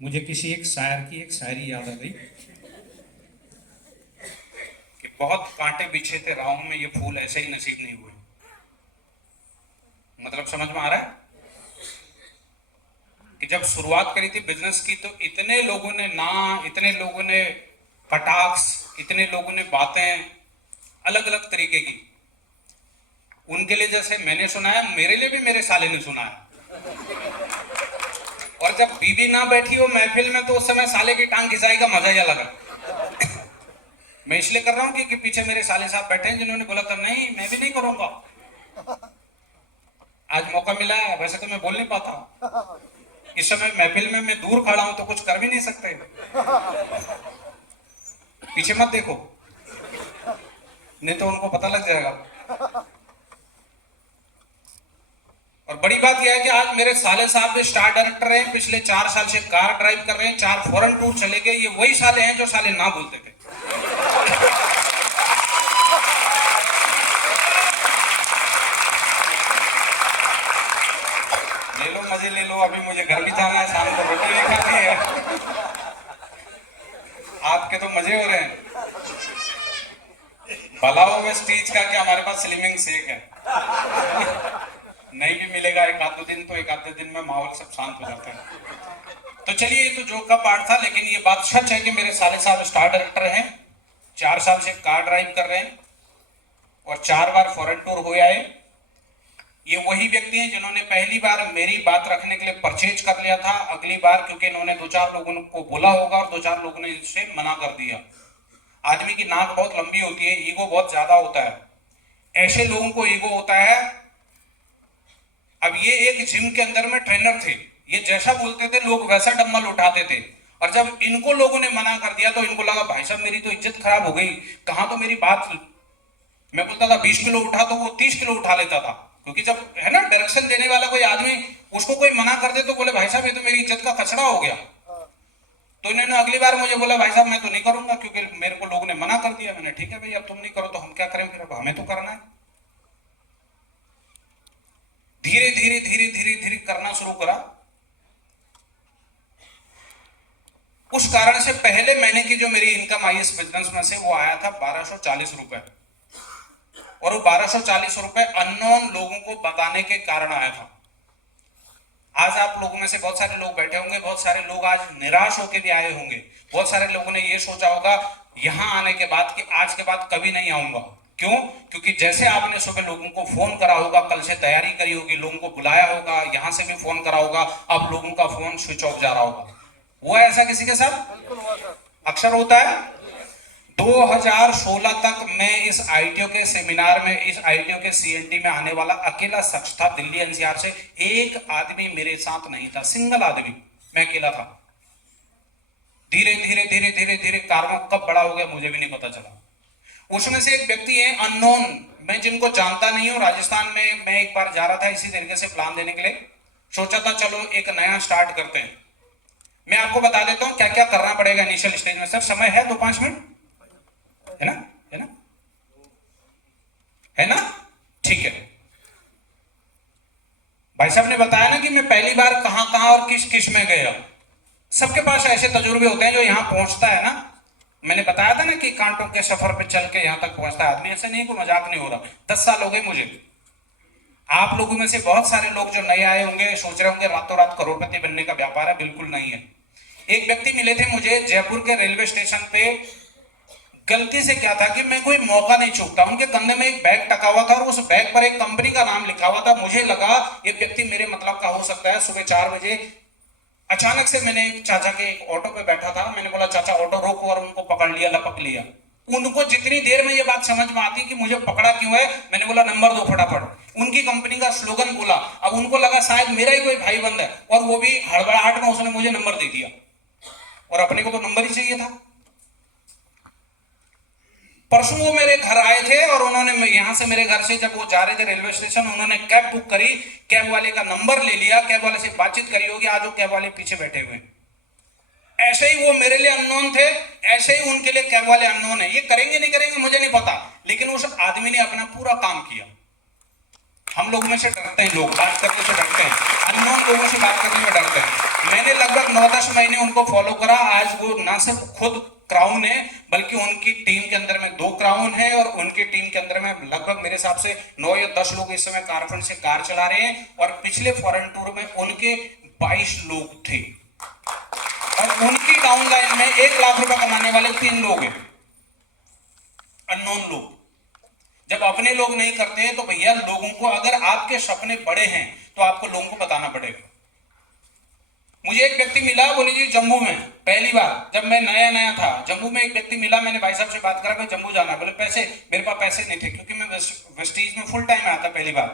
मुझे किसी एक शायर की एक शायरी याद आ गई कि बहुत कांटे बिछे थे राहों में, ये फूल ऐसे ही नसीब नहीं हुए। मतलब समझ में आ रहा है कि जब शुरुआत करी थी बिजनेस की तो इतने लोगों ने ना, इतने लोगों ने कटाक्ष, इतने लोगों ने बातें अलग अलग तरीके की। उनके लिए जैसे मैंने सुनाया, मेरे लिए भी मेरे साले ने सुनाया। और जब बीबी ना बैठी हो महफिल में तो उस समय साले की टांग खिंचाई का मजा ही अलग है। मैं इसलिए कर रहा हूं कि पीछे मेरे साले साहब बैठे हैं जिन्होंने बोला था नहीं मैं भी नहीं करूंगा। आज मौका मिला है, वैसे तो मैं बोल नहीं पाता। इस समय महफिल में मैं दूर खड़ा हूं तो कुछ कर भी नहीं सकते। पीछे मत देखो, नहीं तो उनको पता लग जाएगा। और बड़ी बात यह है कि आज मेरे साले साहब भी स्टार डायरेक्टर हैं, पिछले 4 साल से कार ड्राइव कर रहे हैं, 4 फॉरेन टूर चले गए। ये वही साले हैं जो साले ना बोलते थे। ले लो मजे ले लो, अभी मुझे घर भी जाना है, शाम को रोटी भी खानी है। आपके तो मजे हो रहे हैं। भला हो बस चीज का कि हमारे पास स्लिमिंग शेक है। नहीं भी मिलेगा एक आध दो दिन तो एक आध दो दिन में माहौल सब शांत हो जाता है। तो चलिए, ये तो जोक का पार्ट था, लेकिन ये बात सच है कि मेरे साले साहब स्टार डायरेक्टर हैं, 4 साल से कार ड्राइव कर रहे हैं और 4 बार फॉरेन टूर हो आए। ये वही व्यक्ति हैं जिन्होंने पहली बार मेरी बात रखने के लिए परचेज कर लिया था। अगली बार क्योंकि इन्होंने 2-4 लोगों को बोला होगा और 2-4 लोगों ने इससे मना कर दिया। आदमी की नाक बहुत लंबी होती है, ईगो बहुत ज्यादा होता है। ऐसे लोगों को ईगो होता है। अब ये एक जिम के अंदर में ट्रेनर थे, ये जैसा बोलते थे लोग वैसा डंबल उठाते थे। और जब इनको लोगों ने मना कर दिया तो इनको लगा भाई साहब मेरी तो इज्जत खराब हो गई। कहां तो मेरी बात, मैं बोलता था 20 किलो उठा तो वो 30 किलो उठा लेता था। क्योंकि जब है ना डायरेक्शन देने वाला कोई आदमी, उसको कोई मना कर दे तो बोले भाई साहब ये तो मेरी इज्जत का कचरा हो गया। तो इन्होंने अगली बार मुझे बोला भाई साहब मैं तो नहीं करूंगा क्योंकि मेरे को लोगों ने मना कर दिया। मैंने ठीक है भाई, अब तुम नहीं करो तो हम क्या करें, फिर अब हमें तो करना है। धीरे धीरे धीरे धीरे धीरे करना शुरू करा। उस कारण से पहले महीने की जो मेरी इनकम आई इस बिजनेस में से वो आया था 1240 रुपए। और वो 1240 रुपए अननोन लोगों को बताने के कारण आया था। आज आप लोगों में से बहुत सारे लोग बैठे होंगे, बहुत सारे लोग आज निराश होकर भी आए होंगे। बहुत सारे लोगों ने ये सोचा होगा यहां आने के बाद कि आज के बाद कभी नहीं आऊंगा। क्यों? क्योंकि जैसे आपने सुबह लोगों को फोन करा होगा, कल से तैयारी करी होगी, लोगों को बुलाया होगा, यहां से भी फोन करा होगा, अब लोगों का फोन स्विच ऑफ जा रहा होगा। हुआ ऐसा किसी के साथ? अक्सर होता है। 2016 तक मैं इस आईटीओ के सेमिनार में, इस आईटीओ के सीएनटी में आने वाला अकेला शख्स था दिल्ली एनसीआर से। एक आदमी मेरे साथ नहीं था, सिंगल आदमी, मैं अकेला था। धीरे धीरे धीरे धीरे धीरे कारवां कब बड़ा हो गया मुझे भी नहीं पता चला। उसमें से एक व्यक्ति है अननोन, मैं जिनको जानता नहीं हूं। राजस्थान में मैं एक बार जा रहा था इसी तरीके से प्लान देने के लिए, सोचा था चलो एक नया स्टार्ट करते हैं। मैं आपको बता देता हूं क्या क्या करना पड़ेगा इनिशियल स्टेज में। सर समय है 2-5 मिनट? है ना? है ना? है ना? ठीक है। भाई साहब ने बताया ना कि मैं पहली बार कहां कहां और किस किस में गया। सबके पास ऐसे तजुर्बे होते हैं जो यहां पहुंचता है ना। मैंने बताया था ना कि कांटों के सफर पे चल के यहां तक पहुंचता है आदमी। ऐसे नहीं, कोई मजाक नहीं हो रहा। 10 साल हो गए मुझे। आप लोगों में से बहुत सारे लोग जो नए आए होंगे सोच रहे होंगे रातों रात करोड़पति बनने का व्यापार है। बिल्कुल नहीं है। एक व्यक्ति मिले थे मुझे जयपुर के रेलवे स्टेशन पे। गलती से क्या था कि मैं कोई मौका नहीं चूकता, उनके कंधे में एक बैग टका हुआ था और उस बैग पर एक कंपनी का नाम लिखा हुआ था। मुझे लगा ये व्यक्ति मेरे मतलब का हो सकता है। सुबह 4 बजे अचानक से मैंने एक चाचा के एक ऑटो पे बैठा था, मैंने बोला चाचा ऑटो रोको, और उनको पकड़ लिया, लपक लिया। उनको जितनी देर में ये बात समझ में आती कि मुझे पकड़ा क्यों है, मैंने बोला नंबर दो फटाफट। उनकी कंपनी का स्लोगन बोला। अब उनको लगा शायद मेरा ही कोई भाई बंद है, और वो भी हड़बड़ाहट में उसने मुझे नंबर दे दिया। और अपने को तो नंबर ही चाहिए था। परसों वो मेरे घर आए थे और उन्होंने यहां से मेरे घर से जब वो जा रहे थे रेलवे स्टेशन, उन्होंने कैब बुक करी, कैब वाले का नंबर ले लिया, कैब वाले से बातचीत करी होगी, आज वो कैब वाले पीछे बैठे हुए। ऐसे ही वो मेरे लिए अननोन थे, ऐसे ही उनके लिए कैब वाले अननोन है। ये करेंगे नहीं करेंगे मुझे नहीं पता, लेकिन उस आदमी ने अपना पूरा काम किया। हम लोगों में से डरते हैं, लोग बात करने से डरते हैं, अननोन लोगों से बात करने में डरते हैं। मैंने लगभग 9-10 महीने उनको फॉलो करा। आज वो ना सिर्फ खुद क्राउन है, बल्कि उनकी टीम के अंदर में 2 क्राउन है, और उनकी टीम के अंदर में लगभग मेरे हिसाब से 9 या 10 लोग इस समय कारफंड से कार चला रहे हैं। और पिछले फॉरेन टूर में उनके 22 लोग थे, और उनकी डाउनलाइन में 1 लाख रुपए कमाने वाले 3 लोग हैं, अननोन लोग। जब अपने लोग नहीं करते हैं तो भैया लोगों को, अगर आपके सपने बड़े हैं तो आपको लोगों को बताना पड़ेगा। मुझे एक व्यक्ति मिला, बोले जी जम्मू में पहली बार, जब मैं नया नया था जम्मू में, एक व्यक्ति मिला, मैंने भाई साहब से बात करा कि जम्मू जाना। बोले पैसे, मेरे पास पैसे नहीं थे, क्योंकि मैं वेस्टीज में फुल टाइम आया था पहली बार,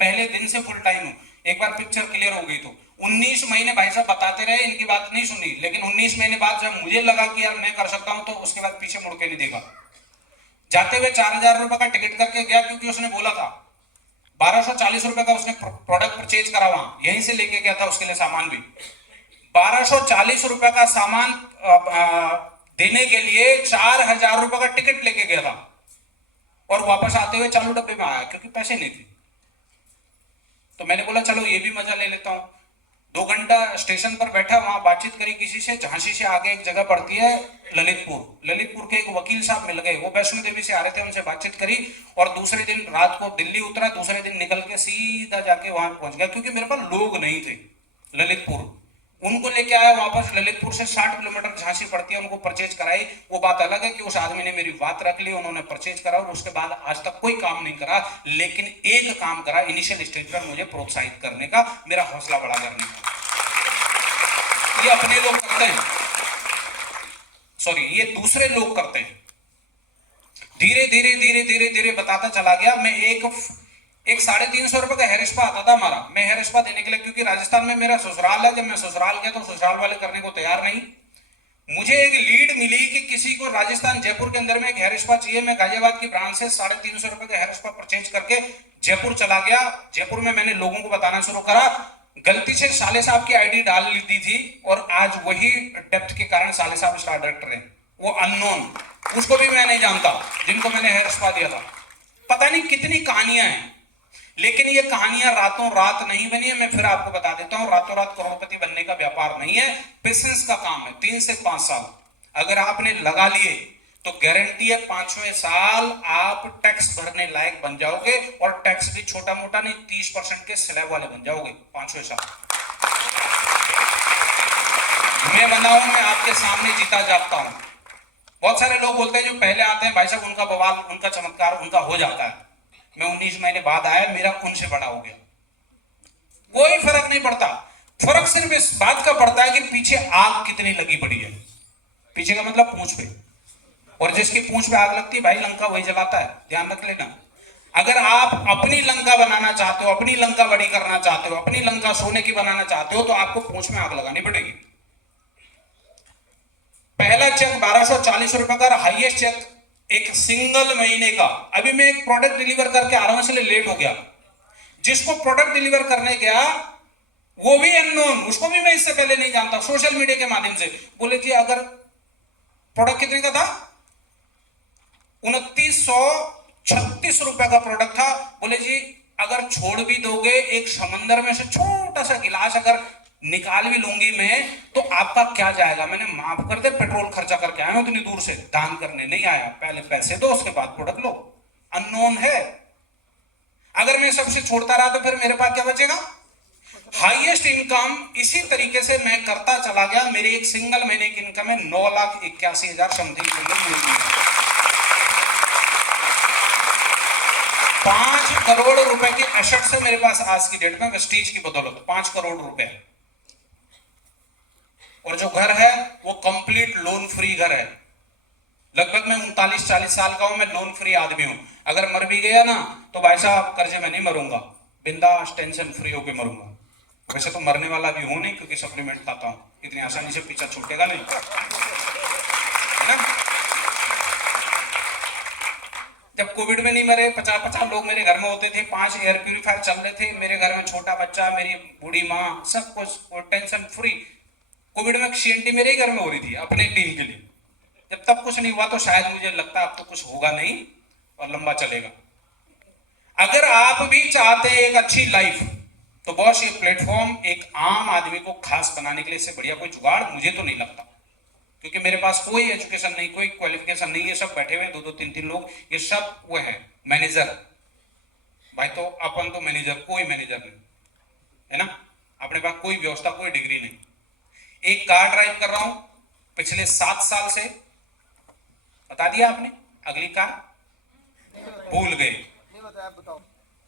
पहले दिन से फुल टाइम हूं। एक बार पिक्चर क्लियर हो गई तो 19 महीने भाई साहब बताते रहे, इनकी बात नहीं सुनी, लेकिन 19 महीने बाद जब मुझे लगा कि यार मैं कर सकता हूं, तो उसके बाद पीछे मुड़ के नहीं देखा। जाते हुए 4000 रुपए का टिकट करके गया, क्योंकि उसने बोला था। 1240 रुपए का उसने प्रोडक्ट परचेज करा, वहां यहीं से लेके गया था, उसके लिए सामान भी 1240 रुपए का सामान देने के लिए 4000 रुपए का टिकट लेके गया था, और वापस आते हुए चालू डब्बे में आया, क्योंकि पैसे नहीं थे। तो मैंने बोला चलो ये भी मजा ले लेता हूं। 2 घंटा स्टेशन पर बैठा, वहां बातचीत करी किसी से। झांसी से आगे एक जगह पड़ती है ललितपुर, ललितपुर के एक वकील साहब मिल गए, वो वैष्णो देवी से आ रहे थे, उनसे बातचीत करी, और दूसरे दिन रात को दिल्ली उतरा, दूसरे दिन निकल के सीधा जाके वहां पहुंच गया, क्योंकि मेरे पास लोग नहीं थे। ललितपुर उनको लेके आया वापस, ललितपुर से 60 किलोमीटर झांसी पड़ती है, उनको परचेज कराई। वो बात अलग है कि उस आदमी ने मेरी बात रख ली, उन्होंने परचेज करा, और उसके बाद आज तक कोई काम नहीं करा, लेकिन एक काम करा इनिशियल स्टेज पर, मुझे प्रोत्साहित करने का, मेरा हौसला बढ़ा करने का। ये अपने लोग करते हैं, सॉरी ये दूसरे लोग करते हैं। धीरे धीरे धीरे धीरे धीरे बताता चला गया। मैं एक 350 रुपए का हेयर स्पा आता था हमारा, मैं हेयर स्पा देने के लिए, क्योंकि राजस्थान में मेरा ससुराल है, जब मैं ससुराल गया तो ससुराल वाले करने को तैयार नहीं। मुझे एक लीड मिली कि किसी को राजस्थान जयपुर के अंदर में एक हेयर स्पा चाहिए। मैं गाजियाबाद की ब्रांच से 350 रुपए का हेयर स्पा परचेज करके जयपुर चला गया। जयपुर में मैंने लोगों को बताना शुरू करा। गलती से साले साहब की आईडी डाल ली थी, और आज वही डेप्थ के कारण साले साहब स्टार डायरेक्टर हैं। वो अननोन, उसको भी मैं नहीं जानता, जिनको मैंने हेयर स्पा दिया था। पता नहीं कितनी कहानियां हैं, लेकिन ये कहानियां रातों रात नहीं बनी है। मैं फिर आपको बता देता हूं, रातों रात करोड़पति बनने का व्यापार नहीं है, पेशेंस का काम है। 3 से 5 साल अगर आपने लगा लिए तो गारंटी है 5वें साल आप टैक्स भरने लायक बन जाओगे, और टैक्स भी छोटा मोटा नहीं, 30% के स्लैब वाले बन जाओगे 5वें साल। मैं बना हूं, मैं आपके सामने जीता जागता हूं। बहुत सारे लोग बोलते हैं जो पहले आते हैं भाई साहब, उनका बवाल, उनका चमत्कार उनका हो जाता है। मैं 19 महीने बाद आया, मेरा उनसे बड़ा हो गया। कोई फर्क नहीं पड़ता, फर्क सिर्फ इस बात का पड़ता है कि पीछे आग कितनी लगी पड़ी है। पीछे का मतलब पूंछ पे, और जिसकी पूंछ पे आग लगती है भाई, लंका वही जलाता है, ध्यान रख लेना। अगर आप अपनी लंका बनाना चाहते हो, अपनी लंका बड़ी करना चाहते हो, अपनी लंका सोने की बनाना चाहते हो, तो आपको पूंछ में आग लगानी पड़ेगी। पहला चेक 1240 रुपए का, हाईएस्ट चेक एक सिंगल महीने का। अभी मैं एक प्रोडक्ट डिलीवर करके आ रहा हूं, इसलिए लेट हो गया। जिसको प्रोडक्ट डिलीवर करने गया वो भी अननोन, उसको भी मैं इससे पहले नहीं जानता, सोशल मीडिया के माध्यम से। बोले जी अगर प्रोडक्ट कितने का था, 2936 रुपए का प्रोडक्ट था। बोले जी अगर छोड़ भी दोगे, एक समंदर में से छोटा सा गिलास अगर निकाल भी लूंगी मैं, तो आपका क्या जाएगा। मैंने माफ कर दे, पेट्रोल खर्चा करके आया हूं इतनी दूर से, दान करने नहीं आया। पहले पैसे दो, उसके बाद प्रोडक्ट लो। अननोन है। अगर मैं सबसे छोड़ता रहा तो फिर मेरे पास क्या बचेगा। हाईएस्ट इनकम इसी तरीके से मैं करता चला गया। मेरी एक सिंगल महीने की इनकम है 9,81,000 समथिंग। 5 करोड़ रुपए के एसेट से मेरे पास आज की डेट में वेस्टीज की बदौलत 5 करोड़ रुपए। और जो घर है वो कंप्लीट लोन फ्री घर है। लगभग मैं 39-40 साल का हूं, मैं लोन फ्री आदमी हूं। अगर मर भी गया ना तो भाई साहब कर्जे में नहीं मरूंगा, बिंदास टेंशन फ्री होके मरूंगा। वैसे तो मरने वाला भी हूं नहीं, क्योंकि सप्लीमेंट खाता हूं, इतनी आसानी से पीछा छूटेगा नहीं, है ना। जब कोविड में नहीं मरे, 50-50 लोग मेरे घर में होते थे, 5 एयर प्यूरिफायर चल रहे थे मेरे घर में, छोटा बच्चा, मेरी बूढ़ी माँ, सब कुछ टेंशन फ्री। कोविड में सीएनटी मेरे ही घर में हो रही थी अपनी टीम के लिए। जब तब कुछ नहीं हुआ तो शायद मुझे लगता अब तो कुछ होगा नहीं और लंबा चलेगा। अगर आप भी चाहते हैं एक अच्छी लाइफ, तो बॉस ये प्लेटफॉर्म एक आम आदमी को खास बनाने के लिए इससे बढ़िया कोई जुगाड़ मुझे तो नहीं लगता, क्योंकि मेरे पास कोई एजुकेशन नहीं, कोई क्वालिफिकेशन नहीं, ये सब बैठे हुए दो दो तीन तीन लोग, ये सब वो है मैनेजर। भाई तो अपन तो मैनेजर, कोई मैनेजर नहीं है ना, अपने पास कोई व्यवस्था, कोई डिग्री नहीं। एक कार ड्राइव कर रहा हूं पिछले 7 साल से, बता दिया आपने, अगली कार भूल गए।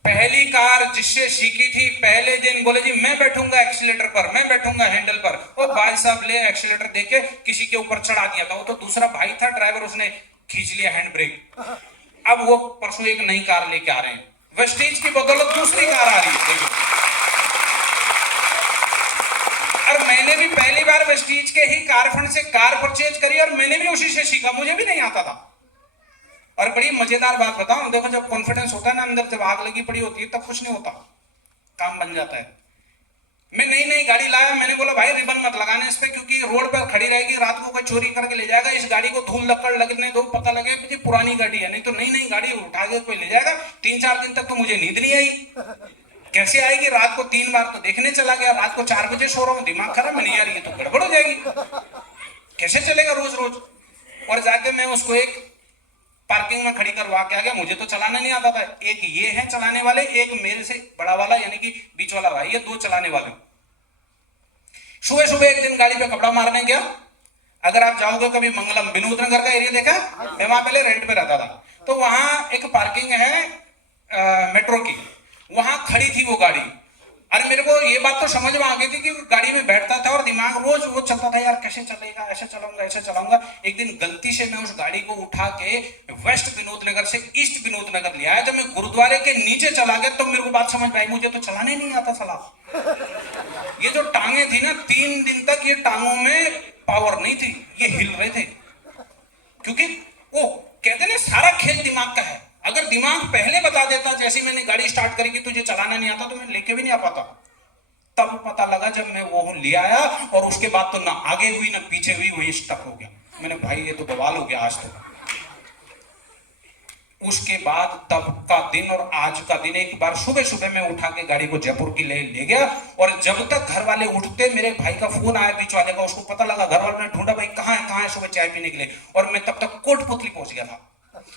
पहली कार जिससे सीखी थी, पहले दिन बोले जी मैं बैठूंगा एक्सीलेटर पर, मैं बैठूंगा हैंडल पर, वो भाई साहब ले एक्सीलेटर देके किसी के ऊपर चढ़ा दिया था, वो तो दूसरा भाई था ड्राइवर, उसने खींच लिया हैंड ब्रेक। अब वो परसों एक नई कार लेके आ रहे हैं, वेस्टीज की बदौलत दूसरी कार आ रही है। और मैंने भी पहली बार वेस्टीज के ही कार फंड से कार परचेज करी और मैंने भी उसी से सीखा, मुझे भी नहीं आता था। और बड़ी मजेदार बात बताऊं, देखो जब कॉन्फिडेंस होता है ना अंदर, जब आग लगी पड़ी होती है तब कुछ नहीं होता, काम बन जाता है। मैं नई नई गाड़ी लाया, मैंने बोला भाई रिबन मत लगाने इस पे, क्योंकि रोड पर खड़ी रहेगी, रात को कोई चोरी करके ले जाएगा, इस गाड़ी को धूल लकड़ लगने दो, पता लगे कि पुरानी गाड़ी है, नहीं तो नई नई गाड़ी उठा के कोई ले जाएगा। 3-4 दिन तक तो मुझे नींद नहीं आई, कैसे आएगी? रात को 3 बार तो देखने चला गया, रात को 4 बजे सो रहा हूँ, दिमाग खराब, नहीं यार ये तो गड़बड़ हो जाएगी, कैसे चलेगा रोज रोज। और जाके मैं उसको एक पार्किंग में खड़ी करवा के आ गया, मुझे तो चलाना नहीं आता था। एक ये है चलाने वाले, एक मेरे से बड़ा वाला यानी कि बीच वाला भाई, ये 2 चलाने वाले। सुबह सुबह एक दिन गाड़ी पे कपड़ा मारने गया। अगर आप जाओगे कभी मंगलम, विनोद नगर का एरिया देखा, मैं वहां पहले रेंट पे रहता था, तो वहां एक पार्किंग है मेट्रो की, वहां खड़ी थी वो गाड़ी। अरे मेरे को ये बात तो समझ में आ गई थी कि गाड़ी में बैठता था और दिमाग रोज वो चलता था, यार कैसे चलेगा, ऐसे चलाऊंगा ऐसे चलाऊंगा। एक दिन गलती से मैं उस गाड़ी को उठा के वेस्ट विनोद नगर से ईस्ट विनोद नगर ले आया। जब मैं गुरुद्वारे के नीचे चला गया तो मेरे को बात समझ में आई, मुझे तो चलाने नहीं आता सलाह। ये जो टांगे थी ना, 3 दिन तक ये टांगों में पावर नहीं थी, ये हिल रहे थे, क्योंकि वो कहते ना सारा खेल दिमाग का है। अगर दिमाग पहले बता देता, जैसे मैंने गाड़ी स्टार्ट करी कि तुझे चलाना नहीं आता, तो मैं लेके भी नहीं आ पाता। तब पता लगा जब मैं वो ले आया, और उसके बाद तो ना आगे हुई ना पीछे हुई, वही स्टक हो गया। मैंने भाई ये तो बवाल हो गया आज तो। उसके बाद तब का दिन और आज का दिन, एक बार सुबह सुबह मैं उठा के गाड़ी को जयपुर की ले गया, और जब तक घर वाले उठते मेरे भाई का फोन आया बीच वाले का, उसको पता लगा, घर वालों ने ढूंढा भाई कहाँ है सुबह चाय पीने के लिए, और मैं तब तक कोटपुतली पहुंच गया था।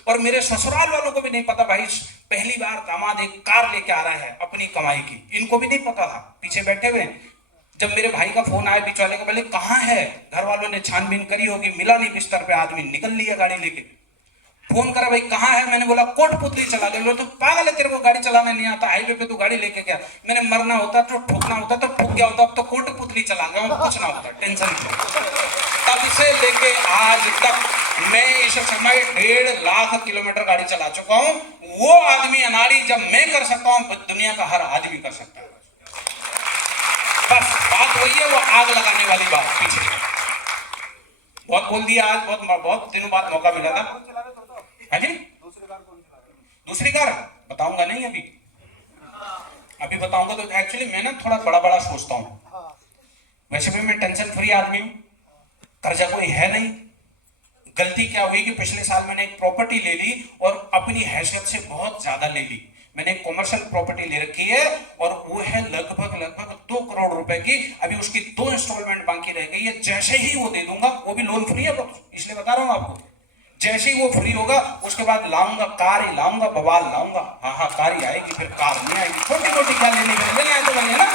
और मेरे ससुराल वालों को भी नहीं पता, भाई पहली बार दामाद एक कार लेके आ रहा है अपनी कमाई की, इनको भी नहीं पता था, पीछे बैठे हुए। जब मेरे भाई का फोन आया बीच वाले का, बोले कहाँ है, घर वालों ने छानबीन करी होगी, मिला नहीं बिस्तर पे, आदमी निकल लिया गाड़ी लेके। फोन करा भाई कहाँ है, मैंने बोला कोटपुतली चला गया। तो पागल है, तेरे को गाड़ी चलाना नहीं आता, हाईवे पे तो गाड़ी लेके गया। मैंने मरना होता तो ठोकना होता तो ठोक गया होता, अब तो कोटपुतली चला गया, कुछ ना होता, टेंशन नहीं। तब से लेके आज तक मैं इस समय 1.5 लाख किलोमीटर गाड़ी चला चुका हूं। वो आदमी अनाड़ी जब मैं कर सकता हूं, दुनिया का हर आदमी कर सकता है। बस बात वही है, वो आग लगाने वाली बात पीछे। बहुत बोल दिया आज, बहुत दिनों बाद मौका मिला था। हाँ जी, दूसरी कार बताऊंगा नहीं, अभी बताऊंगा तो एक्चुअली मैं ना थोड़ा बड़ा बड़ा सोचता हूँ। वैसे भी मैं टेंशन फ्री आदमी हूँ, कर्जा कोई है नहीं। गलती क्या हुई कि पिछले साल मैंने एक प्रॉपर्टी ले ली और अपनी हैसियत से बहुत ज्यादा ले ली। मैंने एक कमर्शियल प्रॉपर्टी ले रखी है और वो है लगभग 2 करोड़ रुपए की। अभी उसकी 2 इंस्टॉलमेंट बाकी रह गई है, जैसे ही वो दे दूंगा, वो भी लोन फ्री है, इसलिए बता रहा हूँ आपको, जैसे ही वो फ्री होगा उसके बाद लाऊंगा कार ही लाऊंगा, बवाल लाऊंगा। हाँ कार ही आएगी, फिर कार नहीं आएगी, छोटी छोटी क्या लेने आए तो बने ना,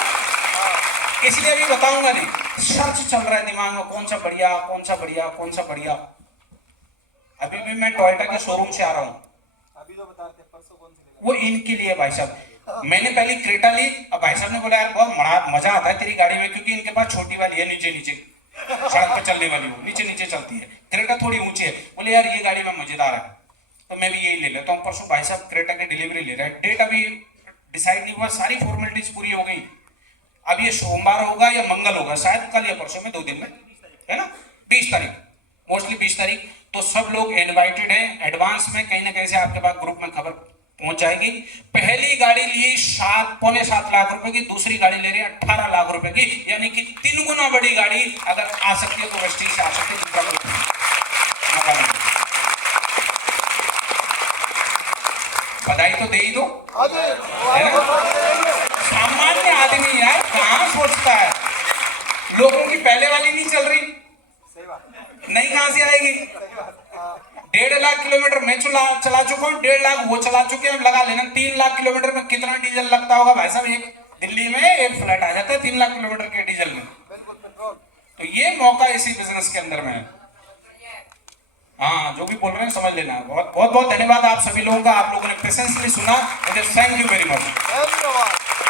इसलिए अभी बताऊंगा नहीं। सर्च चल रहा है दिमाग में, कौन सा बढ़िया कौन सा बढ़िया कौन सा बढ़िया। अभी भी मैं टोयोटा के शोरूम से आ रहा हूँ, अभी तो बता रहे परसों कौन सी वो इनके लिए भाई साहब। मैंने पहली क्रेटा ली, अब भाई साहब ने बोला यार बहुत मजा आता है तेरी गाड़ी में, क्योंकि इनके पास छोटी वाली है, नीचे नीचे सड़क पर चलने वाली, वो नीचे नीचे चलती है। क्रेटा थोड़ी ऊंची है, बोले यार ये गाड़ी में मजेदार है, तो मैं भी यही ले लेता हूँ। परसों भाई साहब क्रेटा की डिलीवरी ले रहे हैं, डेट अभी डिसाइड नहीं हुआ, सारी फॉर्मेलिटीज पूरी हो गई। अब ये सोमवार होगा या मंगल होगा, शायद कल या परसों में, 2 दिन में है ना, 20 तारीख, मोस्टली 20 तारीख। तो सब लोग इनवाइटेड हैं, एडवांस में कहीं ना कहीं से आपके पास ग्रुप में खबर पहुंच जाएगी। पहली गाड़ी ली 7.25 लाख रुपए की, दूसरी गाड़ी ले रही है 18 लाख रुपए की, यानी कि 3 गुना बड़ी गाड़ी अगर आ सकती है तो वेस्टीज से आ सकती है। बधाई तो दे ही दो। सामान्य आदमी यार कहाँ सोचता है, लोगों की पहले वाली नहीं चल रही, नहीं कहां से आएगी। 1.5 लाख किलोमीटर मैं चला चुका हूँ, 1.5 लाख वो चला चुके हैं, लगा लेना 3 लाख किलोमीटर में कितना डीजल लगता होगा भाई साहब। एक दिल्ली में एक फ्लैट आ जाता है 3 लाख किलोमीटर के डीजल में। तो ये मौका इसी बिजनेस के अंदर में है। हाँ, जो भी बोल रहे हैं समझ लेना। बहुत बहुत धन्यवाद आप सभी लोगों का, आप लोगों ने पेशेंसली सुना। Thank you very much.